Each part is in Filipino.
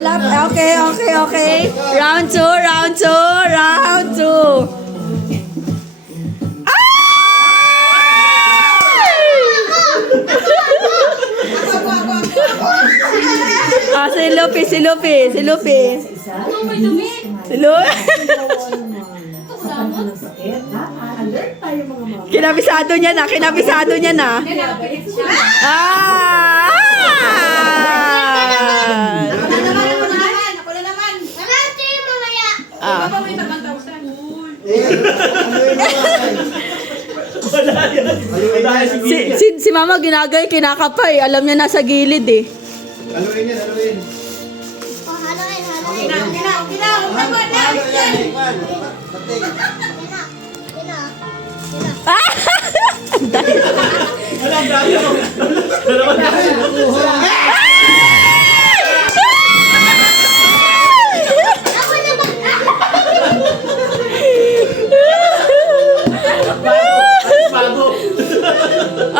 Okay, okay, okay. Round two, round two, round two. Ah, si Lupi, si Lupi, si Lupi. Si Lupi. Kinabisado niya na, kinabisado niya na. Ah! Ah. Si Mama ginagay, kinakapay. Alam niya nasa gilid eh. Haluin yan, haluin. Oh, haluin, haluin.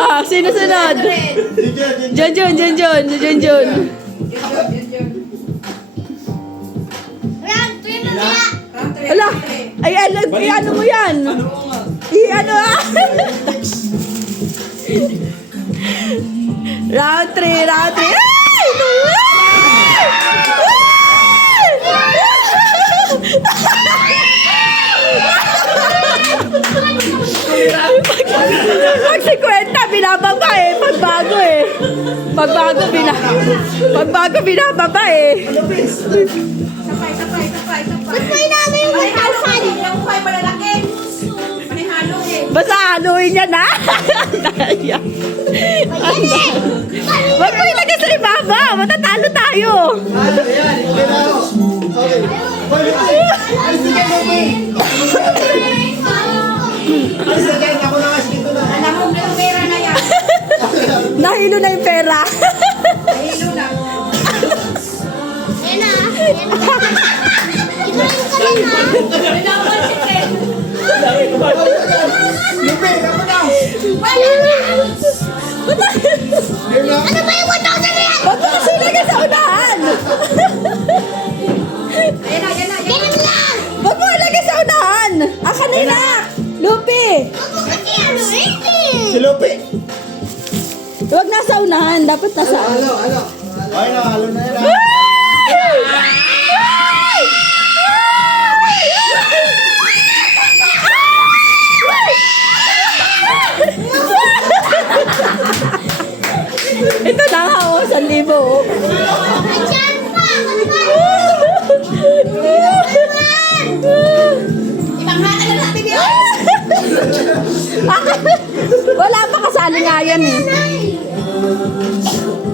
Ah, sino sunod? Junjun, Junjun, Junjun. Ala, ay ano mo yan? Ano ah? Round 3, round 3. Pag 50, binababa eh. Pagbago eh. Pagbago, binababa eh. Sabay namin yung kalsad. Basta haluin niya na. Daya. Wag mo ilagay sa ibaba. Matatalo tayo. Ayan, okay na ako. Okay. Alis na dyan, ako na kasi dito na. Alam mo, may pera na yan. Nahilo na yung pera. Hilo lang. Ayan na. Ikaw yung kanina. Lupi, ako na. Wala na. Game na. Ano ba yung 1,000 na yan? Wag mo kasi ilagay sa unahan. Ayan na, ayan na. Ganun lang. Wag mo ilagay sa unahan. Ah, kanina. Lupi. Huwag mo kasi ano eh. Si Lupi. Wag nasa unahan. Dapat nasa Halo, halo. Ay na, halo na yan. Ito na nga oh, 1,000 oh. Diyan pa. Ipanghata na natin yun. Wala pa kasali nga yan eh.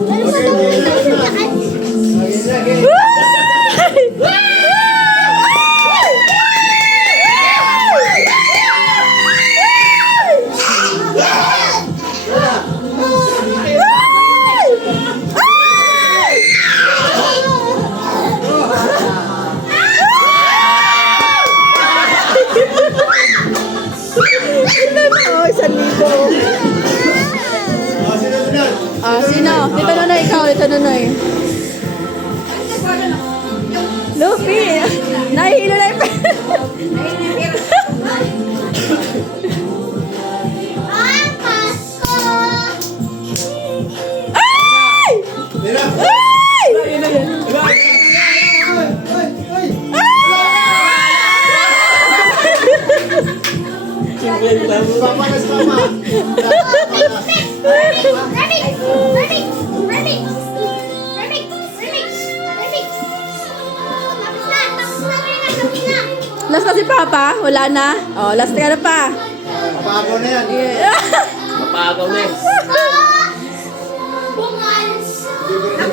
Ano ba daw may kasundakan? Oh, 1,000. Sino sunod? Ah, sino? Dito na ikaw, dito na Lupi, nahihilo na yung pera. Ah, Pasko. Ay! Tira. Ay! Papa na si Mama. Last na si Papa? Wala na? Oh, last ka na pa. Papago na yan. Yeah. Papago na. Bungan. Bibili na